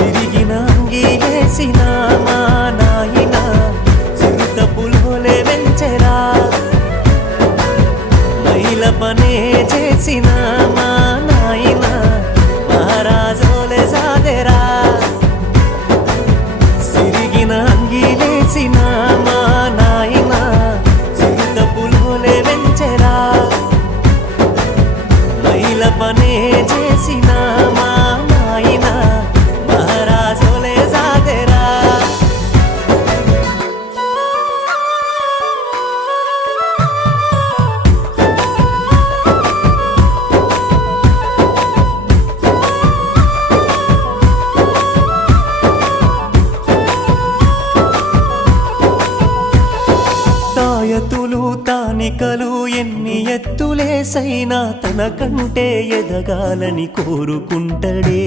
సిరిగిన అంగీలేసిన మా నాయన చిరుత పులోలే వెంచెరా మైల పనే చేసిన మా నాయన మహారాజోలే సాదెరా సిరిగిన అంగీలేసిన మా నాయన చిరుత పులోలే వెంచెరా మైల పనే చేసిన మా నాయన మహారాజోలే సాదెరా తాయతులు తానికలు ఎన్ని ఎత్తులేసైనా తనకంటే ఎదగాలని కోరుకుంటడే